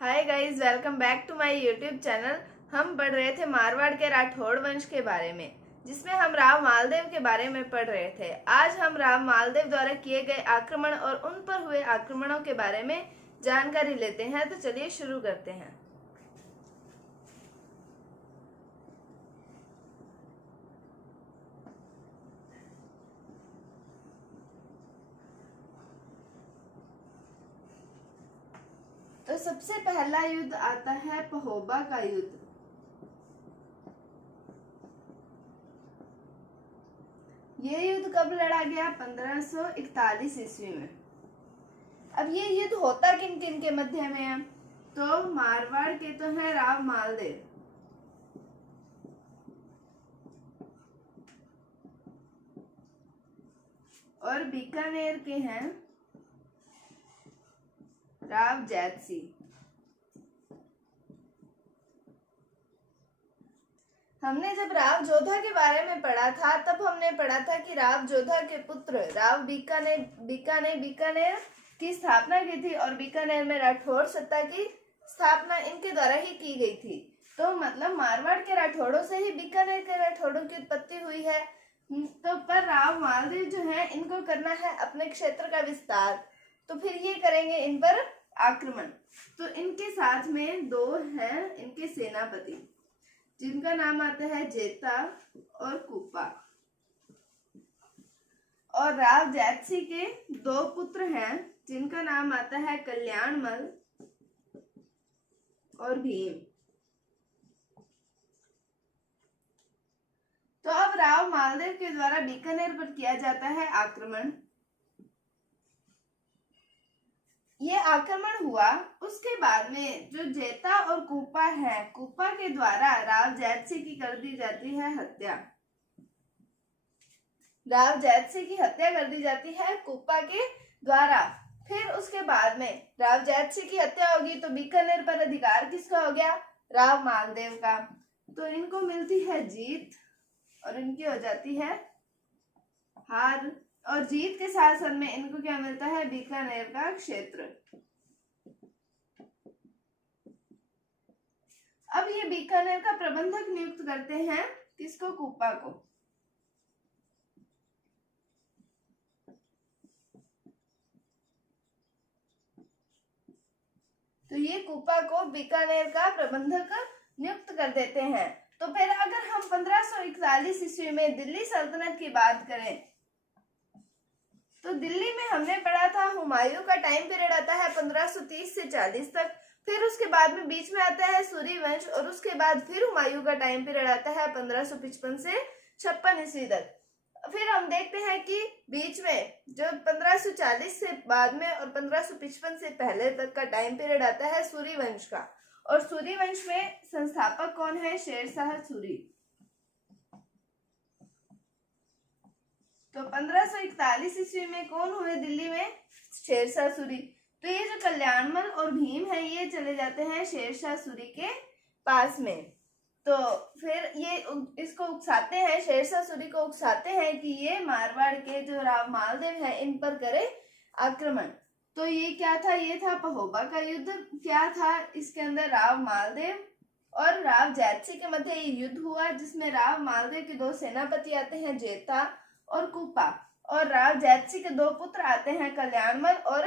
Hi guys, welcome back to my YouTube channel. हम पढ़ रहे थे मारवाड़ के राठौड़ वंश के बारे में, जिसमें हम राव मालदेव के बारे में पढ़ रहे थे। आज हम राव मालदेव द्वारा किए गए आक्रमण और उन पर हुए आक्रमणों के बारे में जानकारी लेते हैं। तो चलिए शुरू करते हैं। तो सबसे पहला युद्ध आता है पहोबा का युद्ध। ये युद्ध कब लड़ा गया? 1541 ईस्वी में। अब ये युद्ध होता किन किन के मध्य में है? तो मारवाड़ के तो है राव मालदेव, और बीकानेर के हैं राव जैतसी। हमने जब राव जोधा के बारे में पढ़ा था, तब हमने पढ़ा था कि राव जोधा के पुत्र राव बीकानेर की स्थापना की थी, और बीकानेर में राठौड़ सत्ता की स्थापना इनके द्वारा ही की गई थी। तो मतलब मारवाड़ के राठौड़ों से ही बीकानेर के राठौड़ों की उत्पत्ति हुई है। तो पर राव मालदेव जो है, इनको करना है अपने क्षेत्र का विस्तार, तो फिर ये करेंगे इन पर आक्रमण। तो इनके साथ में दो हैं इनके सेनापति, जिनका नाम आता है जेता और कुप्पा। और राव जैतसी के दो पुत्र हैं, जिनका नाम आता है कल्याणमल और भीम। तो अब राव मालदेव के द्वारा बीकानेर पर किया जाता है आक्रमण। ये आक्रमण हुआ, उसके बाद में जो जेता और कुप्पा है, कुप्पा के द्वारा राव जैतसी की कर दी जाती है हत्या। राव जैतसी की हत्या कर दी जाती है कुप्पा के द्वारा। फिर उसके बाद में राव जैतसी की हत्या होगी, तो बीकानेर पर अधिकार किसका हो गया? राव मालदेव का। तो इनको मिलती है जीत और इनकी हो जाती है हार, और जीत के साथ साथ में इनको क्या मिलता है? बीकानेर का क्षेत्र। अब ये बीकानेर का प्रबंधक नियुक्त करते हैं किसको? कुप्पा को। तो ये कुप्पा को बीकानेर का प्रबंधक नियुक्त कर देते हैं। तो फिर अगर हम 1541 ईस्वी में दिल्ली सल्तनत की बात करें, तो दिल्ली में हमने पढ़ा था हुमायूं का टाइम पीरियड आता है 1530 से 40 तक। फिर उसके बाद में बीच में आता है सूरी वंश, और उसके बाद फिर हुमायूं का टाइम पीरियड आता है 1555 से 56 ईस्वी तक। फिर हम देखते हैं कि बीच में जो 1540 से बाद में और 1555 से पहले तक का टाइम पीरियड आता है सूरी वंश का। और सूरी वंश में संस्थापक कौन है? शेरशाह सूरी। तो 1541 ईस्वी में कौन हुए दिल्ली में? शेरशाह सूरी। तो ये जो कल्याणमल और भीम है, ये चले जाते हैं शेरशाह सूरी के पास में। तो फिर ये इसको उकसाते हैं, शेरशाह सूरी को उकसाते हैं कि ये मारवाड़ के जो राव मालदेव है, इन पर करे आक्रमण। तो ये क्या था? ये था पहोबा का युद्ध। क्या था इसके अंदर? राव मालदेव और राव जैतसी के मध्य ये युद्ध हुआ, जिसमें राव मालदेव के दो सेनापति आते हैं, जेता और कुप्पा, और राव जैतसी के दो पुत्र आते हैं, कल्याणमल और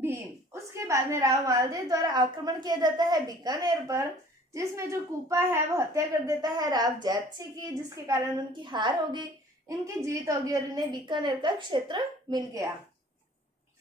भीम। उसके बाद में राव मालदेव द्वारा आक्रमण किया जाता है बीकानेर पर, जिसमें जो कुप्पा है वो हत्या कर देता है राव जैतसी की, जिसके कारण उनकी हार होगी, इनकी जीत होगी और इन्हें बीकानेर का क्षेत्र मिल गया।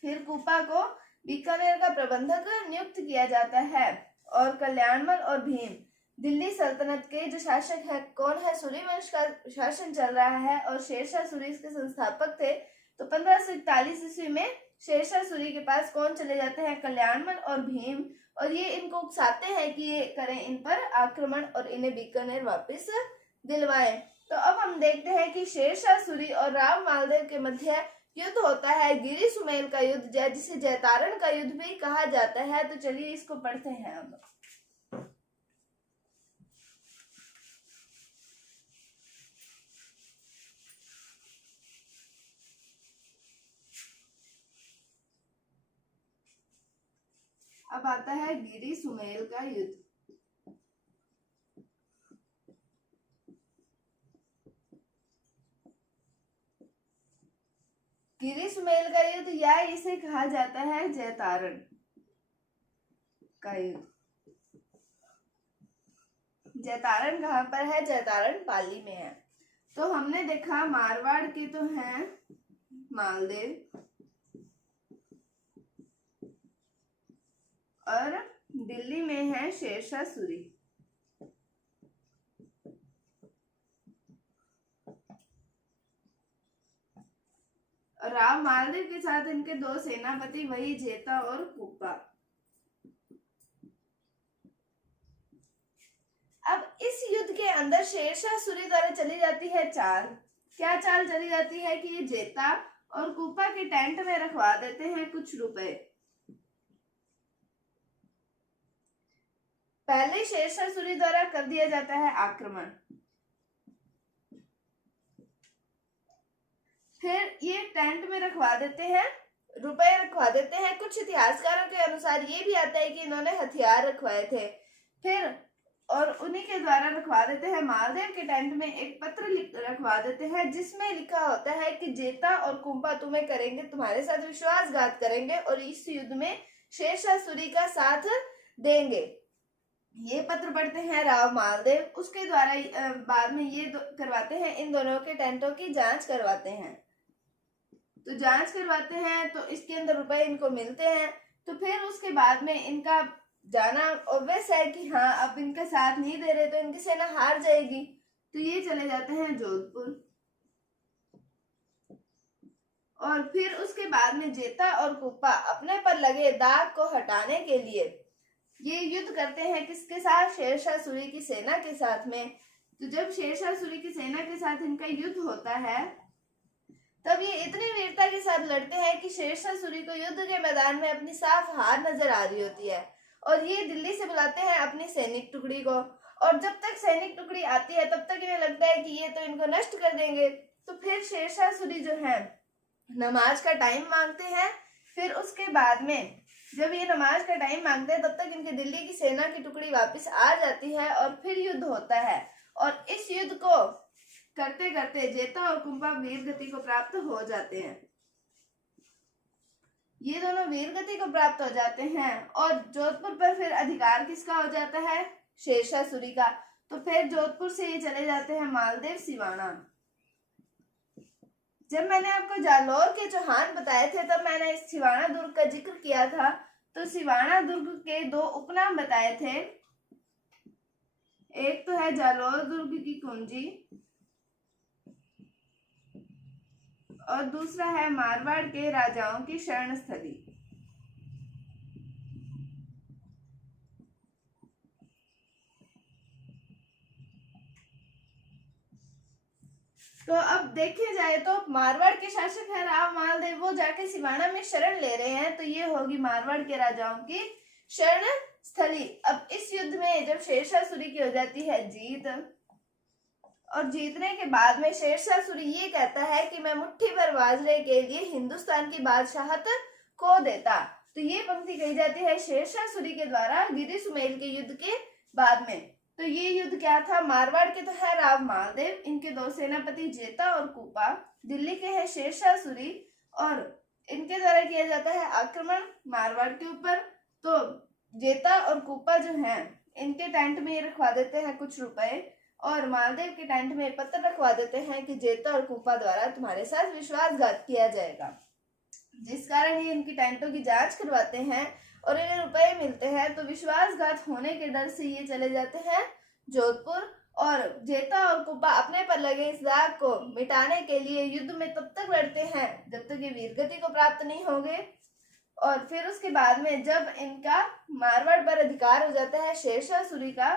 फिर कुप्पा को बीकानेर का प्रबंधक नियुक्त किया जाता है, और कल्याणमल और भीम दिल्ली सल्तनत के जो शासक है, कौन है? सूरी वंश का शासन चल रहा है, और शेरशाह सूरी इसके संस्थापक थे। तो 1541 ईस्वी में शेरशाह सूरी के पास कौन चले जाते हैं? कल्याणमल और भीम, और ये इनको उकसाते हैं कि ये करें इन पर आक्रमण और इन्हें बीकानेर वापस दिलवाएं। तो अब हम देखते हैं कि शेरशाह सूरी और राव मालदेव के मध्य युद्ध होता है, गिरी सुमेल का युद्ध, जिसे जैतारण का युद्ध भी कहा जाता है। तो चलिए इसको पढ़ते हैं अब। अब आता है गिरी सुमेल का युद्ध। गिरी सुमेल का युद्ध या इसे कहा जाता है जैतारण का युद्ध। जैतारण कहाँ पर है? जैतारण पाली में है। तो हमने देखा मारवाड़ के तो हैं मालदेव और दिल्ली में है शेरशाह सूरी। राव मालदेव के साथ इनके दो सेनापति वही जेता और कुप्पा। अब इस युद्ध के अंदर शेरशाह सूरी द्वारा चली जाती है चाल। क्या चाल चली जाती है कि ये जेता और कुप्पा के टेंट में रखवा देते हैं कुछ रुपए। पहले शेरशाह सूरी द्वारा कर दिया जाता है आक्रमण, फिर ये टेंट में रखवा देते हैं, रुपए रखवा देते हैं। कुछ इतिहासकारों के अनुसार ये भी आता है कि इन्होंने हथियार रखवाए थे, फिर और उन्हीं के द्वारा रखवा देते हैं। मालदेव के टेंट में एक पत्र रखवा देते हैं जिसमें लिखा होता है कि जेता और कुप्पा तुम्हें करेंगे, तुम्हारे साथ विश्वासघात करेंगे और इस युद्ध में शेरशाह सूरी का साथ देंगे। ये पत्र पढ़ते हैं राव मालदेव, उसके द्वारा बाद में ये करवाते हैं, इन दोनों के टेंटों की जांच करवाते हैं। तो जांच करवाते हैं तो इसके अंदर रुपए इनको मिलते हैं। तो फिर उसके बाद में इनका जाना ऑब्वियस है कि हाँ अब इनका साथ नहीं दे रहे तो इनकी सेना हार जाएगी। तो ये चले जाते हैं जोधपुर और फिर उसके बाद में जेता और कुप्पा अपने पर लगे दाग को हटाने के लिए ये युद्ध करते हैं। किसके साथ? शेरशाह सूरी की सेना के साथ में। तो जब शेरशाह सूरी की सेना के साथ इनका युद्ध होता है तब ये इतनी वीरता के साथ लड़ते हैं कि शेरशाह सूरी को युद्ध के मैदान में अपनी साफ हार नजर आ रही होती है और ये दिल्ली से बुलाते हैं अपनी सैनिक टुकड़ी को। और जब तक सैनिक टुकड़ी आती है तब तक इन्हें लगता है कि ये तो इनको नष्ट कर देंगे। तो फिर शेरशाह सूरी जो है नमाज का टाइम मांगते हैं। फिर उसके बाद में जब ये नमाज का टाइम मांगते हैं तब तक इनकी दिल्ली की सेना की टुकड़ी वापस आ जाती है और फिर युद्ध होता है। और इस युद्ध को करते करते जेता और कुप्पा वीर गति को प्राप्त हो जाते हैं। ये दोनों वीर गति को प्राप्त हो जाते हैं और जोधपुर पर फिर अधिकार किसका हो जाता है? शेरशाह सूरी का। तो फिर जोधपुर से ये चले जाते हैं मालदेव सिवाना। जब मैंने आपको जालौर के चौहान बताए थे तब मैंने इस सिवाना दुर्ग का जिक्र किया था। तो सिवाना दुर्ग के दो उपनाम बताए थे, एक तो है जालौर दुर्ग की कुंजी और दूसरा है मारवाड़ के राजाओं की शरण स्थली। तो अब देखे जाए तो मारवाड़ के शासक है राव मालदेव, वो जाके सिवाना में शरण ले रहे हैं। तो ये होगी मारवाड़ के राजाओं की शरण स्थली। अब इस युद्ध में जब शेरशाह सूरी की हो जाती है जीत और जीतने के बाद में शेरशाह सूरी ये कहता है कि मैं मुट्ठी भर बाजरे के लिए हिंदुस्तान की बादशाहत को देता। तो ये पंक्ति कही जाती है शेरशाह सूरी के द्वारा गिरी सुमेल के युद्ध के बाद में। तो ये युद्ध क्या था? मारवाड़ के तो है राव मालदेव, इनके दो सेनापति जेता और कुप्पा, दिल्ली के है शेरशाह सूरी और इनके द्वारा किया जाता है आक्रमण मारवाड़ के ऊपर। तो जेता और कुप्पा जो हैं इनके टेंट में ये रखवा देते हैं कुछ रुपए और मालदेव के टेंट में पत्र रखवा देते हैं कि जेता और कुप्पा द्वारा तुम्हारे साथ विश्वासघात किया जाएगा, जिस कारण ये इनकी टेंटों की जांच करवाते हैं और इन्हें रुपए मिलते हैं। तो विश्वासघात होने के डर से ये चले जाते हैं जोधपुर और जेता और कुप्पा अपने पर लगे इस दाग को मिटाने के लिए युद्ध में तब तक लड़ते हैं जब तक ये वीरगति को प्राप्त नहीं होंगे। और फिर उसके बाद में जब इनका मारवाड़ पर अधिकार हो जाता है शेरशाह सूरी का,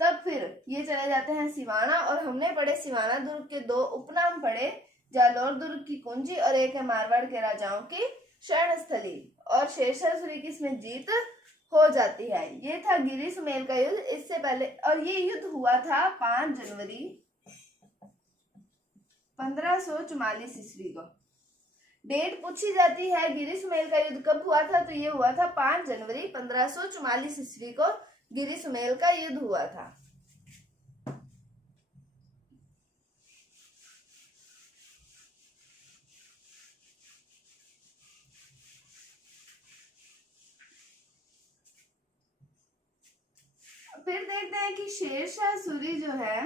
तब फिर ये चले जाते हैं सिवाना। और हमने पढ़े सिवाना दुर्ग के दो उपनाम पढ़े, जालौर दुर्ग की कुंजी और एक है मारवाड़ के राजाओं की शरण स्थली। और शेरशाह सूरी की इसमें जीत हो जाती है। ये था गिरी सुमेल का युद्ध। इससे पहले और ये युद्ध हुआ था 5 जनवरी 1544 ईस्वी को। डेट पूछी जाती है गिरी सुमेल का युद्ध कब हुआ था, तो ये हुआ था 5 जनवरी 1544 ईस्वी को गिरी सुमेल का युद्ध हुआ था। फिर देखते हैं कि शेरशाह सूरी जो है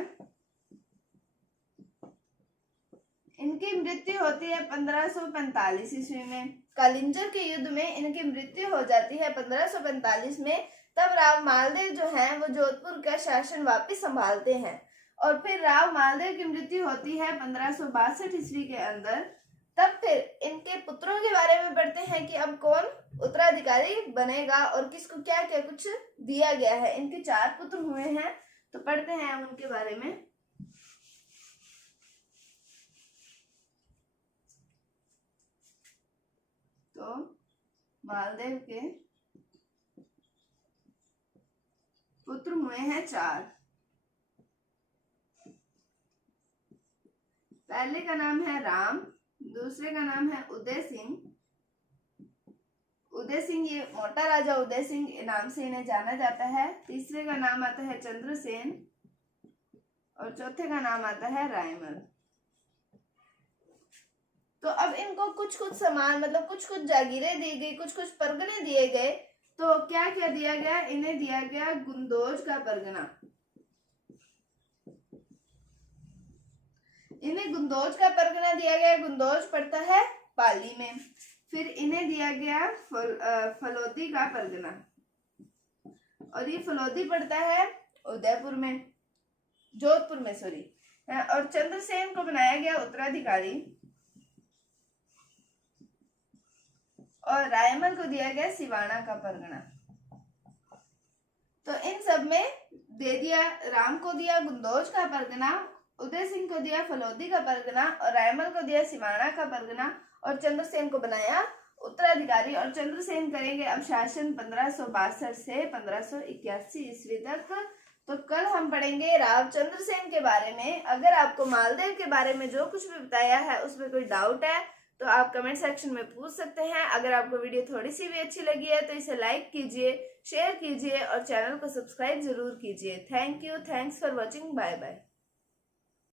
इनकी मृत्यु होती है 1545 ईस्वी में। कलिंजर के युद्ध में इनकी मृत्यु हो जाती है 1545 में। तब राव मालदेव जो हैं वो जोधपुर का शासन वापस संभालते हैं और फिर राव मालदेव की मृत्यु होती है 1562 ईस्वी के अंदर। तब फिर इनके पुत्रों के बारे में पढ़ते हैं कि अब कौन उत्तराधिकारी बनेगा और किसको क्या क्या कुछ दिया गया है। इनके 4 पुत्र हुए हैं, तो पढ़ते हैं हम उनके बारे में। तो मालदेव के पुत्र हुए हैं 4। पहले का नाम है राम, दूसरे का नाम है उदय सिंह। उदय सिंह, ये मोटा राजा उदय सिंह नाम से इन्हें जाना जाता है। तीसरे का नाम आता है चंद्रसेन और चौथे का नाम आता है रायमल। तो अब इनको कुछ कुछ सामान, मतलब कुछ कुछ जागीरें दी गई, कुछ कुछ परगने दिए गए। तो क्या क्या दिया गया? इन्हें दिया गया गुंदोज का परगना। इन्हें गुंदोज का परगना दिया गया। गुंदोज पड़ता है पाली में। फिर इन्हें दिया गया फलोदी का परगना, और ये फलोदी पड़ता है उदयपुर में, जोधपुर में सॉरी। और चंद्रसेन को बनाया गया उत्तराधिकारी और रायमल को दिया गया सिवाना का परगना। तो इन सब में दे दिया, राम को दिया गुंदोज का परगना, उदय सिंह को दिया फलोदी का परगना और रायमल को दिया सिवाना का परगना और चंद्रसेन को बनाया उत्तराधिकारी। और चंद्रसेन करेंगे अब शासन 1562 से 1581 ईस्वी तक। तो कल हम पढ़ेंगे राव चंद्रसेन के बारे में। अगर आपको मालदेव के बारे में जो कुछ भी बताया है उसमें कोई डाउट है तो आप कमेंट सेक्शन में पूछ सकते हैं। अगर आपको वीडियो थोड़ी सी भी अच्छी लगी है तो इसे लाइक कीजिए, शेयर कीजिए और चैनल को सब्सक्राइब जरूर कीजिए। Thank you, thanks for watching, bye bye.